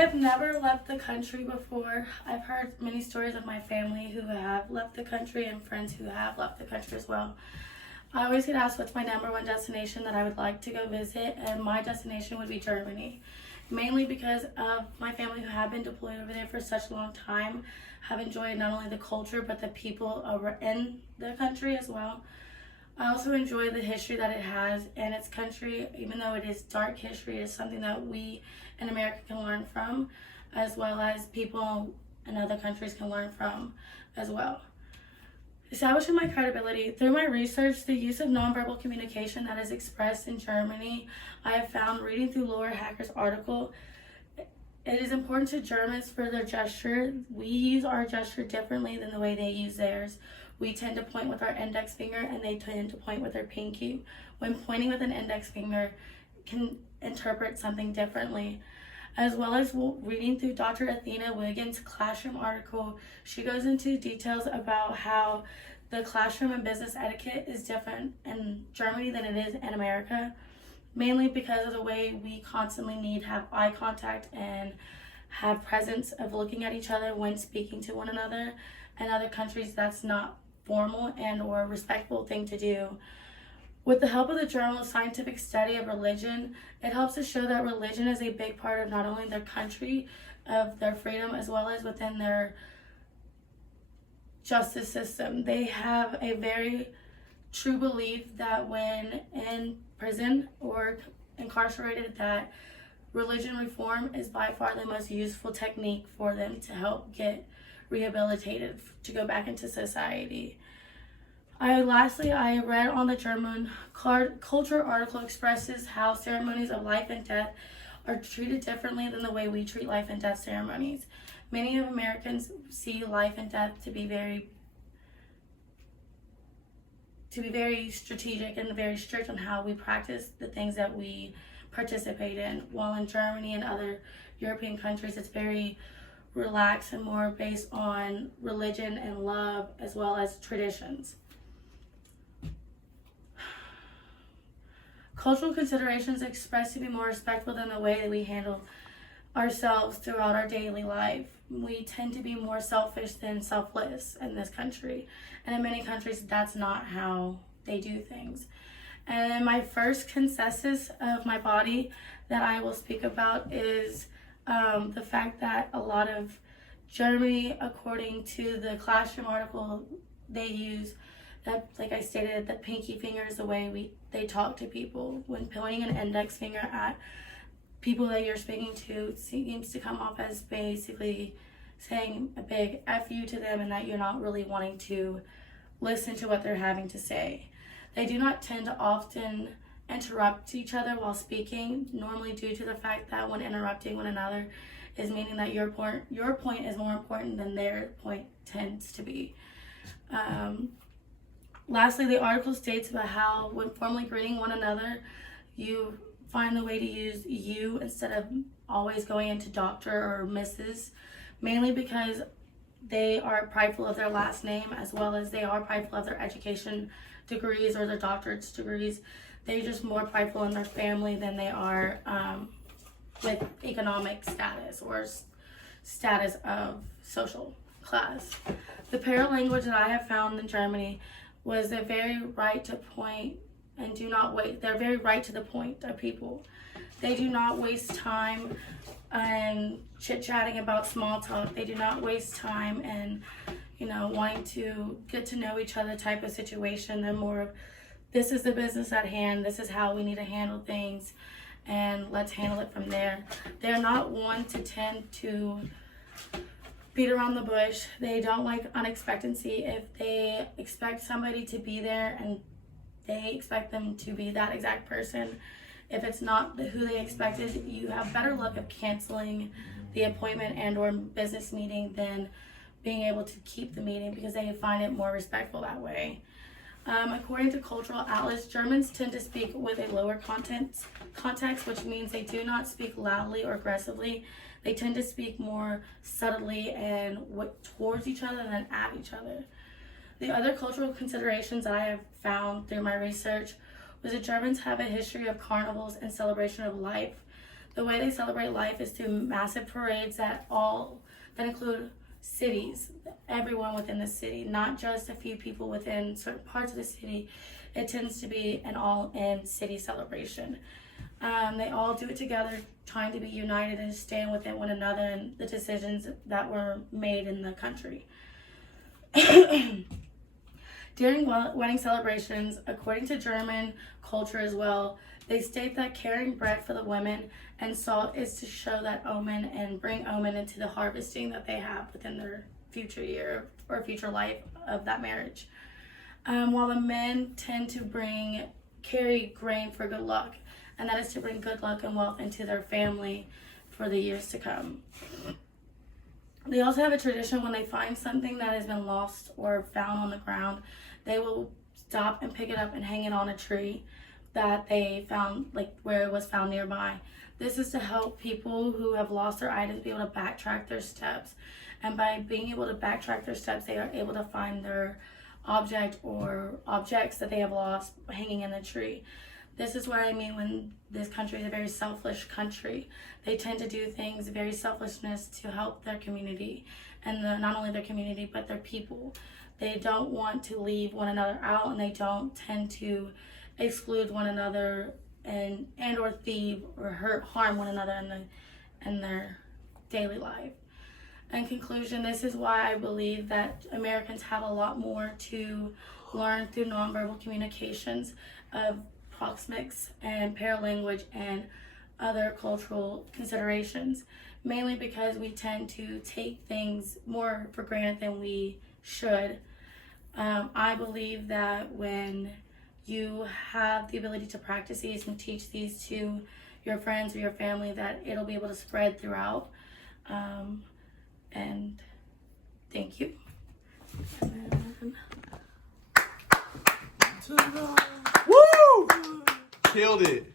have never left the country before. I've heard many stories of my family who have left the country and friends who have left the country as well. I always get asked what's my number one destination that I would like to go visit, and my destination would be Germany. Mainly because of my family who have been deployed over there for such a long time, have enjoyed not only the culture but the people over in the country as well. I also enjoy the history that it has, and its country, even though it is dark history, is something that we in America can learn from, as well as people in other countries can learn from as well. Establishing my credibility. Through my research, the use of nonverbal communication that is expressed in Germany, I have found reading through Laura Hacker's article, it is important to Germans for their gesture. We use our gesture differently than the way they use theirs. We tend to point with our index finger and they tend to point with their pinky. When pointing with an index finger, can interpret something differently. As well as reading through Dr. Athena Wiggins' classroom article, she goes into details about how the classroom and business etiquette is different in Germany than it is in America, mainly because of the way we constantly need to have eye contact and have presence of looking at each other when speaking to one another. In other countries, that's not formal and or respectful thing to do. With the help of the Journal of Scientific Study of Religion, it helps to show that religion is a big part of not only their country, of their freedom, as well as within their justice system. They have a very true belief that when in prison or incarcerated, that religion reform is by far the most useful technique for them to help get rehabilitated, to go back into society. Lastly, I read on the German culture article expresses how ceremonies of life and death are treated differently than the way we treat life and death ceremonies. Many of Americans see life and death to be very strategic and very strict on how we practice the things that we participate in. While in Germany and other European countries, it's very relaxed and more based on religion and love as well as traditions. Cultural considerations expressed to be more respectful than the way that we handle ourselves throughout our daily life. We tend to be more selfish than selfless in this country. And in many countries, that's not how they do things. And my first consensus of my body that I will speak about is the fact that a lot of Germany, according to the classroom article, they use that, like I stated, the pinky finger is the way they talk to people. When pointing an index finger at people that you're speaking to, seems to come off as basically saying a big F you to them and that you're not really wanting to listen to what they're having to say. They do not tend to often interrupt each other while speaking, normally due to the fact that when interrupting one another is meaning that your point is more important than their point tends to be. Lastly, the article states about how when formally greeting one another, you find the way to use you instead of always going into doctor or Mrs., mainly because they are prideful of their last name as well as they are prideful of their education degrees or their doctorate degrees. They're just more prideful in their family than they are with economic status or status of social class. The paralanguage that I have found in Germany was the very right to point and do not wait. They're very right to the point of people. They do not waste time and chit-chatting about small talk. They do not waste time and wanting to get to know each other type of situation. They're more of, this is the business at hand, this is how we need to handle things, and let's handle it from there. They're not one to tend to beat around the bush. They don't like unexpectancy. If they expect somebody to be there and they expect them to be that exact person, if it's not who they expected, you have better luck of canceling the appointment and or business meeting than being able to keep the meeting because they find it more respectful that way. According to Cultural Atlas, Germans tend to speak with a lower context, which means they do not speak loudly or aggressively. They tend to speak more subtly and towards each other than at each other. The other cultural considerations that I have found through my research was that Germans have a history of carnivals and celebration of life. The way they celebrate life is through massive parades that include cities, everyone within the city, not just a few people within certain parts of the city. It tends to be an all-in city celebration. They all do it together, trying to be united and stand within one another and the decisions that were made in the country. During wedding celebrations, according to German culture as well, they state that carrying bread for the women and salt is to show that omen and bring omen into the harvesting that they have within their future year or future life of that marriage. While the men tend to carry grain for good luck, and that is to bring good luck and wealth into their family for the years to come. They also have a tradition when they find something that has been lost or found on the ground, they will stop and pick it up and hang it on a tree that they found, like where it was found nearby. This is to help people who have lost their items be able to backtrack their steps. And by being able to backtrack their steps, they are able to find their object or objects that they have lost hanging in the tree. This is what I mean when this country is a very selfish country. They tend to do things very selfishness to help their community, and not only their community, but their people. They don't want to leave one another out, and they don't tend to exclude one another and or thieve or harm one another in their daily life. In conclusion, this is why I believe that Americans have a lot more to learn through nonverbal communications of proxemics and paralanguage and other cultural considerations, mainly because we tend to take things more for granted than we should. I believe that when you have the ability to practice these and teach these to your friends or your family, that it'll be able to spread throughout. And thank you. Woo! Killed it.